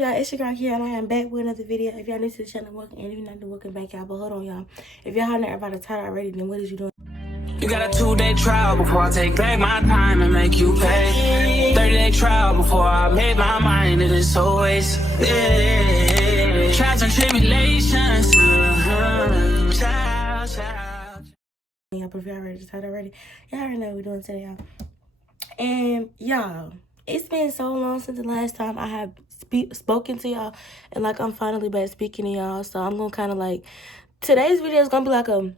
y'all? It's your girl here, and I am back with another video. If y'all new to the channel, welcome, and if you're not new, welcome back, y'all. But hold on, y'all. If y'all haven't about the title already, then what is you doing? You got a 2-day trial before I take back my time and make you pay. 30-day trial before I made my mind. It is always trials and tribulations. Yeah, but if y'all ready to title already, y'all already know what we're doing today, y'all. And y'all, it's been so long since the last time I have spoken to y'all, and like I'm finally back speaking to y'all. So I'm gonna kind of like, today's video is gonna be like a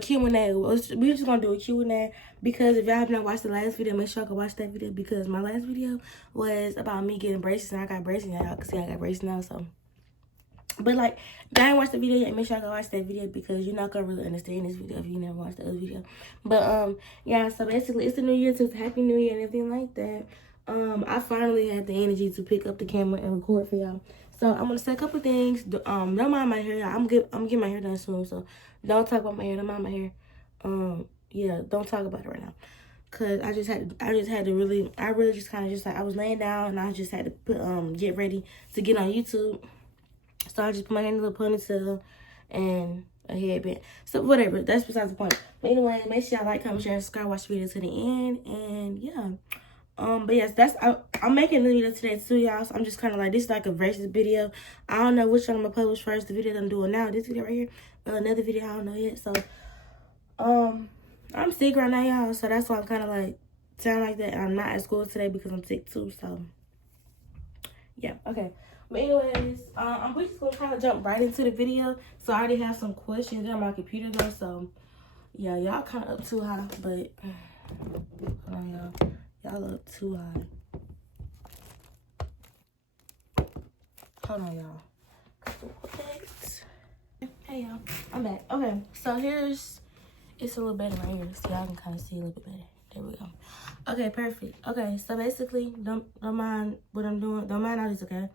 Q&A. We're just gonna do a Q&A because if y'all have not watched the last video, make sure y'all go watch that video, because my last video was about me getting braces, and I got braces now. Y'all can see I got braces now. So, but like, if y'all didn't watch the video yet, make sure y'all go watch that video, because you're not gonna really understand this video if you never watched the other video. But yeah, so basically it's the new year, so it's Happy New Year and everything like that. I finally had the energy to pick up the camera and record for y'all. So I'm gonna say a couple things. Don't mind my hair, y'all. I'm getting my hair done soon, so don't talk about my hair. Don't mind my hair. Yeah, don't talk about it right now, cause I really just kind of just like, I was laying down and I just had to put get ready to get on YouTube. So I just put my hair in a little ponytail and a headband. So whatever, that's besides the point. But anyway, make sure y'all like, comment, share, and subscribe, watch the video to the end, and yeah. But yes, I'm making a video today too, y'all. So I'm just kind of like, this is like a versus video. I don't know which one I'm gonna publish first. The video that I'm doing now, this video right here, another video I don't know yet. So I'm sick right now, y'all. So that's why I'm kind of like sound like that. I'm not at school today because I'm sick too. So yeah, okay. But anyways, I'm just gonna kind of jump right into the video. So I already have some questions on my computer though. So yeah, y'all kind of up too high, but hold on, y'all. Y'all up too high. Hold on, y'all. Hey, y'all. I'm back. Okay, so it's a little better right here, so y'all can kind of see a little bit better. There we go. Okay, perfect. Okay, so basically, don't mind what I'm doing. Don't mind all this, okay?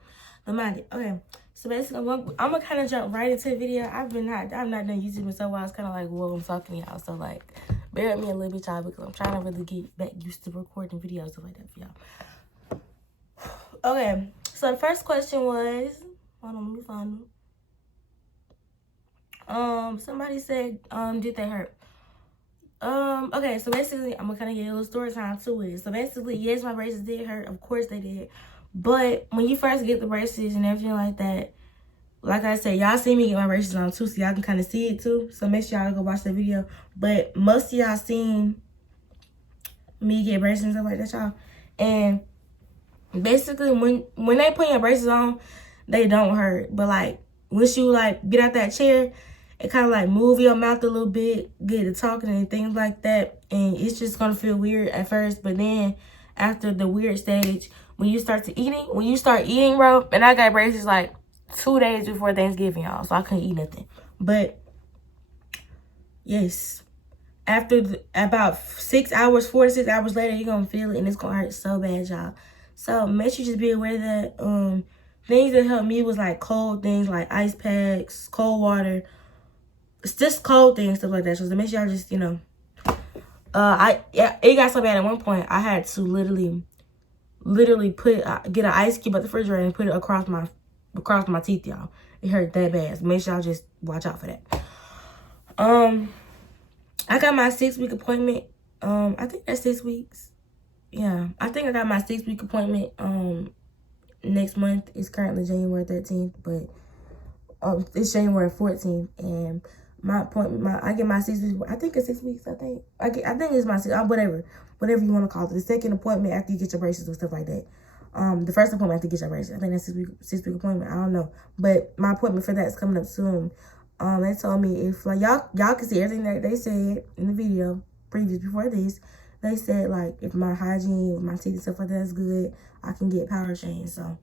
Don't mind it. Okay, so basically, I'm gonna kind of jump right into the video. I've not done YouTube in so while. It's kind of like, well, I'm talking to y'all, so like, bear with me a little bit, y'all, because I'm trying to really get back used to recording videos stuff like that for y'all. Okay, so the first question was, hold on, let me find them. Somebody said, did they hurt? Okay, so basically, I'm gonna kind of get a little story time to it. So basically, yes, my braces did hurt. Of course they did. But when you first get the braces and everything like that, like I said, y'all see me get my braces on too, so y'all can kind of see it too. So make sure y'all go watch the video. But most of y'all seen me get braces and stuff like that, y'all. And basically, when they put your braces on, they don't hurt. But like, once you like get out that chair, it kind of like move your mouth a little bit, get to talking and things like that. And it's just gonna feel weird at first, but then after the weird stage, when you start eating, bro, and I got braces like 2 days before Thanksgiving, y'all, so I couldn't eat nothing. But yes, after about 4 to 6 hours later, you're gonna feel it, and it's gonna hurt so bad, y'all. So make sure you just be aware that things that helped me was like cold things, like ice packs, cold water. It's just cold things, stuff like that. So make sure y'all just, you know, it got so bad at one point I had to literally get an ice cube at the refrigerator and put it across my teeth, y'all. It hurt that bad. So make sure y'all just watch out for that. I got my 6-week appointment. I think that's 6 weeks. Yeah, I think I got my 6-week appointment next month. It's currently January 13th, but it's January 14th, and my appointment, I get my 6 weeks. I think it's 6 weeks. I think it's my 6. Whatever you want to call it. The second appointment after you get your braces and stuff like that. The first appointment after you get your braces. I think that's 6 week appointment. I don't know, but my appointment for that is coming up soon. They told me if like y'all can see everything that they said in the video before this. They said like if my hygiene with my teeth and stuff like that is good, I can get power chains. So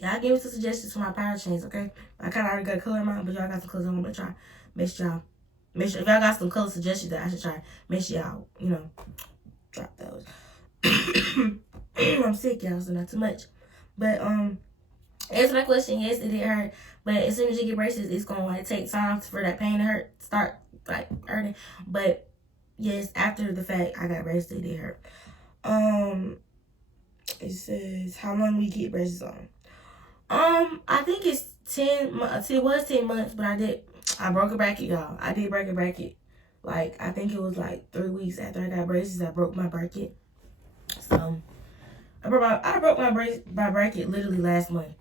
y'all gave me some suggestions for my power chains, okay? I kind of already got a color in mind, but y'all got some colors I'm gonna try. Make sure if y'all got some color suggestions that I should try, make sure y'all, you know, drop those. I'm sick, y'all, so not too much. But answer that question, yes, it did hurt. But as soon as you get braces, it's gonna like take time for that pain to start like hurting. But yes, after the fact I got braces, it did hurt. It says how long we get braces on. I think it's 10 months. It was 10 months, but I broke a bracket, y'all. I did break a bracket. Like, I think it was like 3 weeks after I got braces, I broke my bracket. So, I broke my bracket literally last month.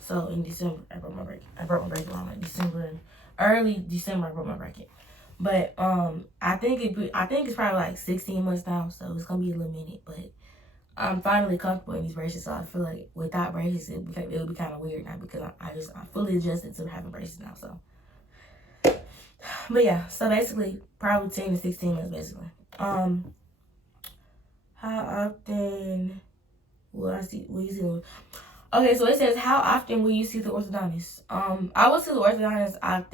So, in December, I broke my bracket. I broke my bracket around like December, early December, I broke my bracket. But, I think it's probably like 16 months now, so it's gonna be a little minute, but I'm finally comfortable in these braces, so I feel like without braces, it would be kind of weird now because I'm fully adjusted to having braces now, so. But yeah, so basically, probably 10 to 16 months, basically. How often will you see the, okay, so it says, how often will you see the orthodontist? I will see the orthodontist, I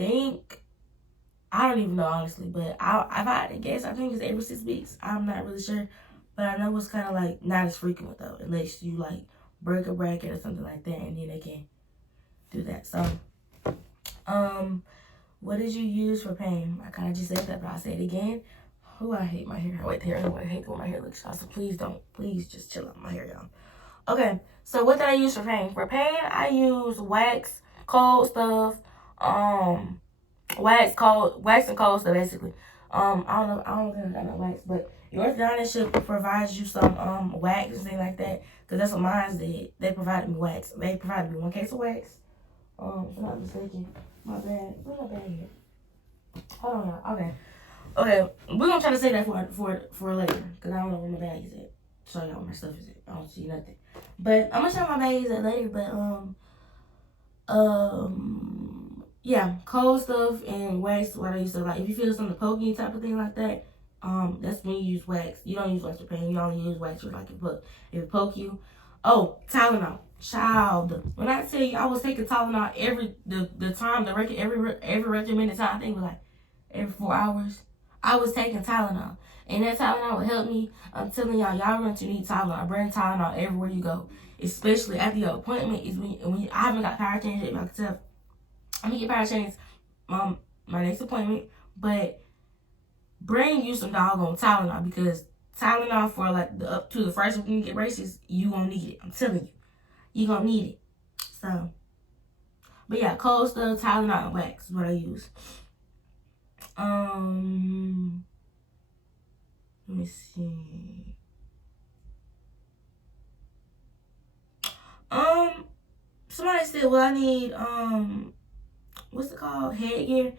don't even know, honestly, but if I had to guess, I think it's every 6 weeks. I'm not really sure. But I know it's kind of like not as frequent though, unless you like break a bracket or something like that, and then they can do that. So, what did you use for pain? I kind of just said that, but I'll say it again. Oh, I hate my hair. I hate the way my hair looks, y'all. So please just chill out my hair, y'all. Okay, so what did I use for pain? For pain, I use wax, cold stuff, wax and cold stuff, basically. I don't think I got no wax, but your orthodontist should provide you some wax and things like that, because that's what mine did. They provided me wax. They provided me 1 case of wax. If I'm not mistaken, my bad. Where's my bag at? Hold on, y'all. Okay, we're gonna try to say that for later, because I don't know where my bag is at. Show y'all where my stuff is at. I don't see nothing, but I'm gonna show my bag is at later. But yeah, cold stuff and wax. What I used to like, if you feel something poking type of thing like that, that's when you use wax. You don't use wax for pain. You only use wax for like if it poke you. Oh, Tylenol, child. When I tell you, I was taking Tylenol every recommended time. I think it was like every 4 hours. I was taking Tylenol, and that Tylenol would help me. I'm telling y'all going to need Tylenol. Bring Tylenol everywhere you go, especially after your appointment. Is when I haven't got power change yet, but I can tell. I'm gonna get power change my next appointment, but bring you some doggone Tylenol, because Tylenol for like up to the first week you get braces, you gonna need it. I'm telling you, you gonna need it. So, but yeah, cold stuff, Tylenol, and wax is what I use. Let me see. Somebody said, well, I need what's it called, headgear?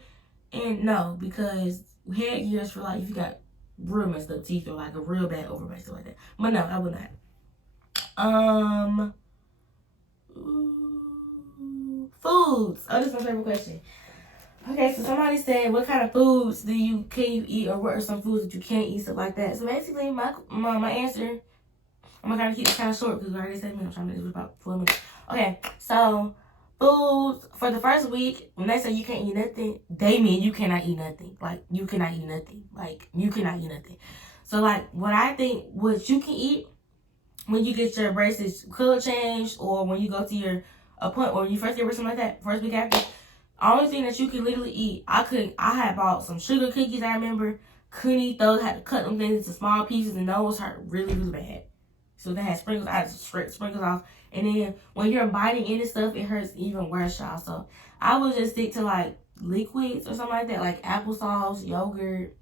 And no, because headgear is for like if you got real messed up teeth or like a real bad overbite, stuff like that. But no, I would not. Foods. Oh, this is my favorite question. Okay, so somebody said, what kind of foods can you eat, or what are some foods that you can't eat, stuff like that. So basically, my answer, I'm gonna try to keep it kind of short because we already said I'm trying to do about 4 minutes. Okay, so foods for the first week, when they say you can't eat nothing, they mean you cannot eat nothing. Like, you cannot eat nothing. Like, you cannot eat nothing. So, like, what you can eat when you get your braces color changed, or when you go to your appointment, or when you first get braces, something like that, first week after, only thing that you can literally eat, I had bought some sugar cookies, I remember. Couldn't eat those, had to cut them things into small pieces, and those hurt really, really bad. So they had sprinkles, I had to scrape sprinkles off. And then when you're biting into stuff, it hurts even worse, y'all. So I would just stick to like liquids or something like that, like applesauce, yogurt,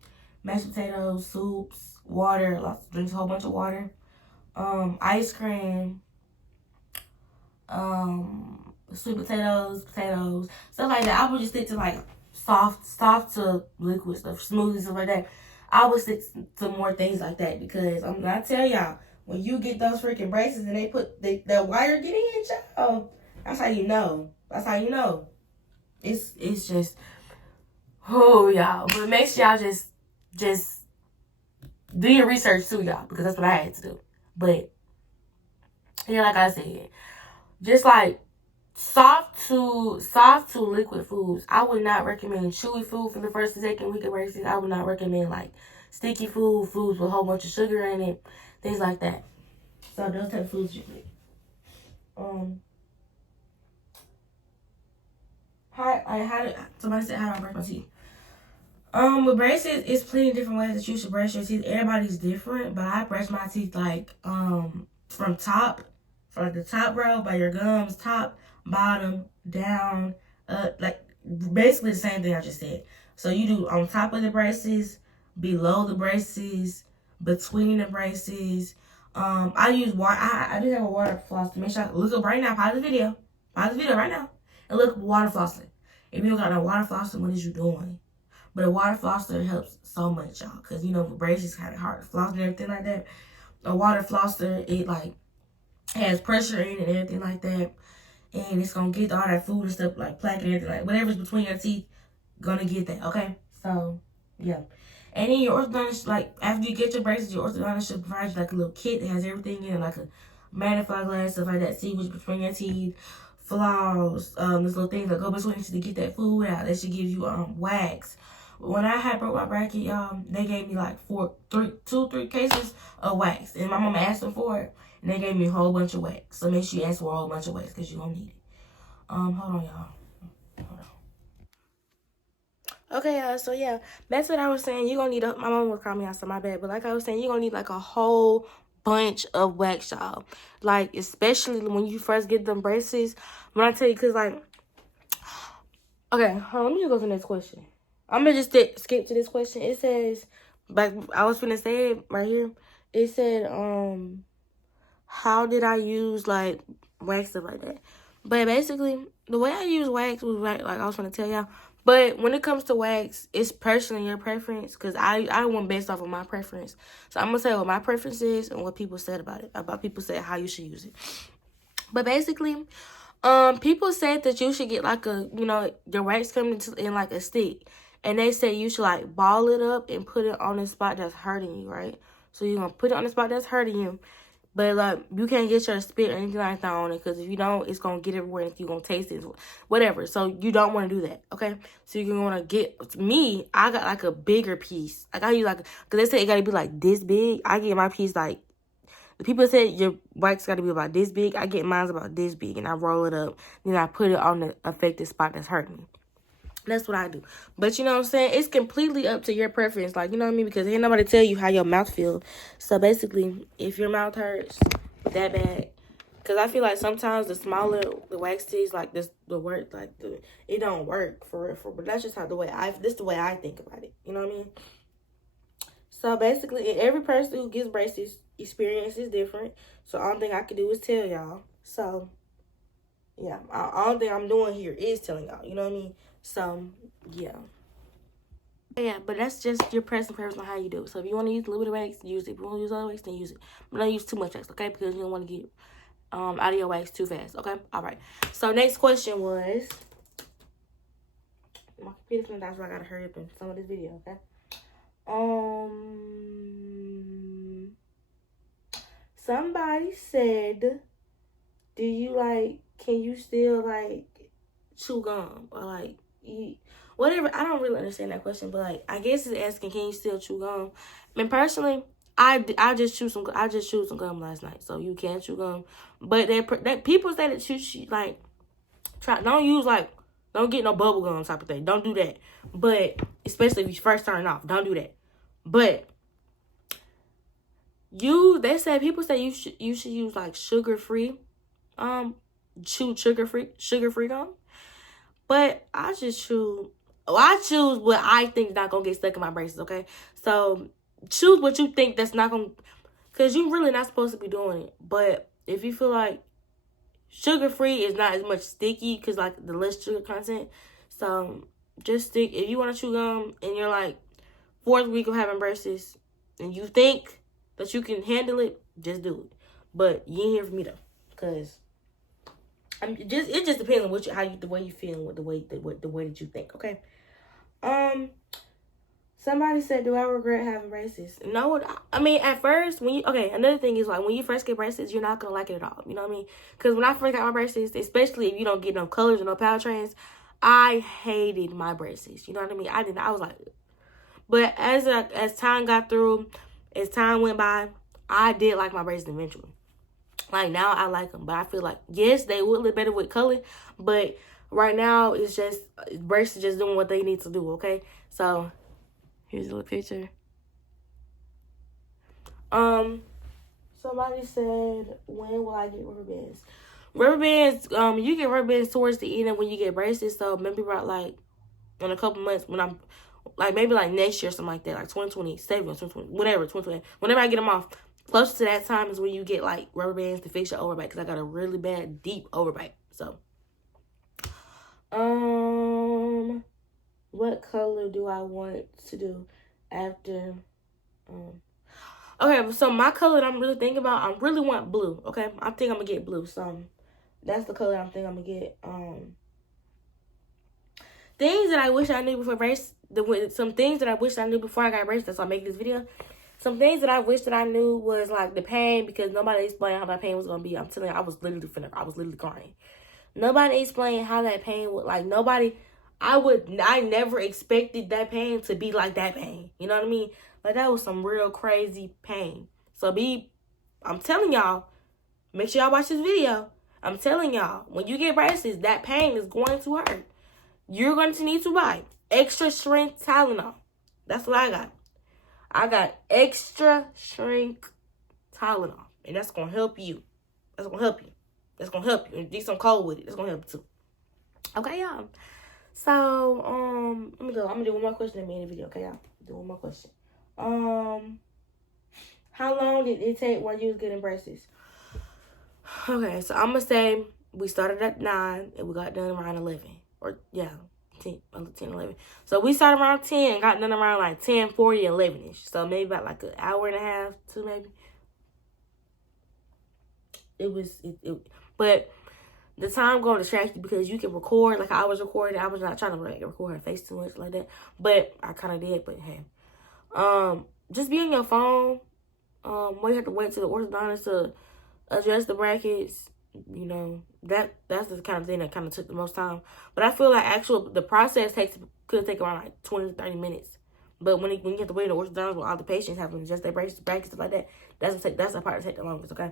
mashed potatoes, soups, water, drinks a whole bunch of water, ice cream, sweet potatoes, stuff like that. I would just stick to like soft to liquid stuff, smoothies, stuff like that. I would stick to more things like that, because I'm gonna tell y'all, when you get those freaking braces and they put the wire get in, child, that's how you know. That's how you know. It's just, oh, y'all. But make sure y'all just do your research too, y'all, because that's what I had to do. But yeah, like I said, just like soft to liquid foods. I would not recommend chewy food for the first and second week of braces. I would not recommend like sticky foods with a whole bunch of sugar in it, things like that. So those type of foods you pick. Somebody said, how do I brush my teeth? With braces, it's plenty of different ways that you should brush your teeth. Everybody's different, but I brush my teeth like from the top row by your gums top bottom, down, like basically the same thing I just said. So you do on top of the braces, below the braces, between the braces. I use water. I do have a water floss to make sure. Look up right now. Pause the video. Pause the video right now and look up water flossing. If you don't got no water flossing, what is you doing? But a water flosser helps so much, y'all, because you know braces kind of hard to floss and everything like that. A water flosser, it like has pressure in it and everything like that, and it's gonna get all that food and stuff like plaque and everything, like whatever's between your teeth, gonna get that. Okay, so yeah. And then your orthodontist, like after you get your braces, your orthodontist should provide you like a little kit that has everything in it, like a magnifying glass, stuff like that, see what's between your teeth, flaws, this little thing that go between your teeth to get that food out. That should give you wax. When I had broke my bracket, y'all, they gave me like 3 cases of wax, and my mama asked them for it, and they gave me a whole bunch of wax. So make sure you ask for a whole bunch of wax because you're gonna need it. Hold on, y'all. Hold on. Okay, y'all. So yeah, that's what I was saying. You're gonna need my mama was calling me out, so my bad. But like I was saying, you're gonna need like a whole bunch of wax, y'all. Like especially when you first get them braces. When I tell you, cause like, okay, hold on, let me just go to the next question. I'm gonna just skip to this question. It says, like I was gonna say it right here. It said, how did I use like wax, stuff like that? But basically, the way I use wax was like I was gonna tell y'all. But when it comes to wax, it's personally your preference, because I went based off of my preference. So I'm gonna say what my preference is and what people said about it. About people said how you should use it. But basically, people said that you should get like a, you know, your wax coming in like a stick. And they say you should like ball it up and put it on the spot that's hurting you, right? So you're going to put it on the spot that's hurting you. But like you can't get your spit or anything like that on it, because if you don't, it's going to get everywhere and you're going to taste it, whatever. So you don't want to do that, okay? So you're going to get, me, I got like a bigger piece. Like I use like, because they say it got to be like this big. I get my piece like, the people said your wax got to be about this big. I get mine about this big, and I roll it up. Then I put it on the affected spot that's hurting me. That's what I do. But you know what I'm saying? It's completely up to your preference. Like, you know what I mean? Because ain't nobody tell you how your mouth feels. So basically, if your mouth hurts that bad, because I feel like sometimes the smaller the wax is, like this, the word, like it don't work for real. But that's just how this the way I think about it. You know what I mean? So basically, every person who gets braces experience is different. So all thing I can do is tell y'all. So yeah, all thing I'm doing here is telling y'all. You know what I mean? So, yeah. Yeah, but that's just your personal preference on how you do it. So, if you want to use a little bit of wax, use it. If you want to use other wax, then use it. But don't use too much wax, okay? Because you don't want to get out of your wax too fast, okay? All right. So, next question was... My computer's gonna die, so I gotta hurry up and film this video, okay? Somebody said, do you, like... Can you still, like, chew gum? Or, like... whatever. I don't really understand that question, but like I guess it's asking, can you still chew gum? I mean, personally, I just chewed some gum last night, so you can chew gum. But that people say that you like don't get no bubble gum type of thing. Don't do that. But especially if you first turn off, don't do that. But people say you should use like sugar-free sugar-free gum. But I choose what I think not gonna get stuck in my braces, okay? So choose what you think that's not gonna, because you really not supposed to be doing it. But if you feel like sugar-free is not as much sticky, because like the less sugar content, so just stick. If you want to chew gum and you're like 4th week of having braces and you think that you can handle it, just do it. But you ain't hear from me though, because it just depends on the way you feel with the way that you think, okay? Somebody said, do I regret having braces? No, I mean, at first, another thing is, like, when you first get braces, you're not gonna like it at all, you know what I mean? Because when I first got my braces, especially if you don't get no colors or no powertrains, I hated my braces, you know what I mean? I was like, but as time got through, as time went by, I did like my braces eventually. Like, now I like them, but I feel like, yes, they would look better with color, but right now, it's just, braces just doing what they need to do, okay? So, here's a little picture. Somebody said, when will I get rubber bands? Rubber bands, you get rubber bands towards the end when you get braces. So maybe about like in a couple months when I'm like maybe like next year or something like that, like 2027, 2020, whatever, 2020. Whenever I get them off, close to that time is when you get like rubber bands to fix your overbite because I got a really bad deep overbite. So, what color do I want to do after? Okay, so my color that I'm really thinking about, I really want blue. Okay, I think I'm gonna get blue. So that's the color I'm thinking I'm gonna get. Things that I wish I knew before brace. Some things that I wish I knew before I got braces. That's why I make this video. Some things that I wish that I knew was like the pain, because nobody explained how that pain was gonna be. I'm telling you, I was literally crying. Nobody explained how that pain would, like, nobody. I never expected that pain to be like that pain. You know what I mean? Like, that was some real crazy pain. So I'm telling y'all, make sure y'all watch this video. I'm telling y'all, when you get braces, that pain is going to hurt. You're going to need to buy extra strength Tylenol. That's what I got. I got extra strength Tylenol. And that's going to help you. That's going to help you. That's going to help you. And do some cold with it. That's going to help you too. Okay, y'all. So, let me go. I'm going to do one more question at the end of the video. Okay, y'all. Do one more question. How long did it take while you was getting braces? Okay, so I'm going to say we started at 9 and we got done around 11. Or, yeah, 10, 11. So we started around 10 and got done around like 10:40, 11-ish. So maybe about like an hour and a half, 2 maybe. But the time going to distract you because you can record. Like I was recording. I was not trying to record her face too much like that. But I kind of did, but hey. Just be on your phone. You have to wait till the orthodontist to adjust the brackets. You know, that's the kind of thing that kind of took the most time. But I feel like the process could take around like 20 to 30 minutes. But when you have to wait in the orthodontist with all the patients having to adjust their brackets, stuff like that, that's the part that take the longest, okay?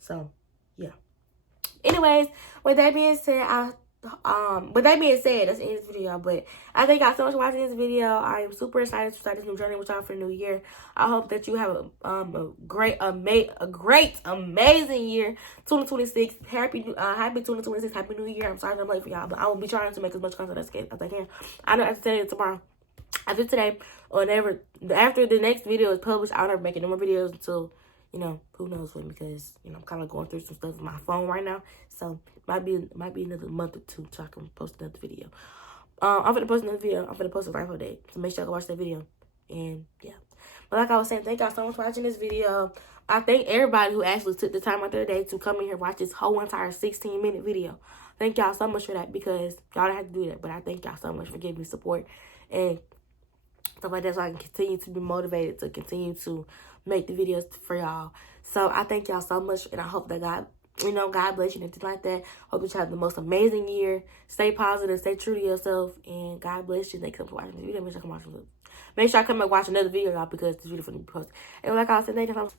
So, yeah. Anyways, with that being said, that's the end of this video. But I thank y'all so much for watching this video. I am super excited to start this new journey with y'all for the new year. I hope that you have a great, amazing year, 2026. Happy 2026, happy new year. I'm sorry I'm late for y'all, but I will be trying to make as much content as I can. I know I have to say it tomorrow. After today, or after the next video is published, I'll never make no more videos until, you know, who knows when, because, you know, I'm kind of going through some stuff with my phone right now. So, might be another month or two so I can post another video. I'm going to post another video. I'm going to post a rifle date. So, make sure you go watch that video. And, yeah. But like I was saying, thank y'all so much for watching this video. I thank everybody who actually took the time out their day to come in here and watch this whole entire 16-minute video. Thank y'all so much for that, because y'all don't have to do that. But I thank y'all so much for giving me support and stuff like that, so I can continue to be motivated to continue to make the videos for y'all. So I thank y'all so much, and I hope that God bless you and things like that. Hope that you have the most amazing year. Stay positive, stay true to yourself, and God bless you. Thank you for watching this video. Make sure I come and watch another video, y'all, because this video for me to be posted. And like I said, thank you so much.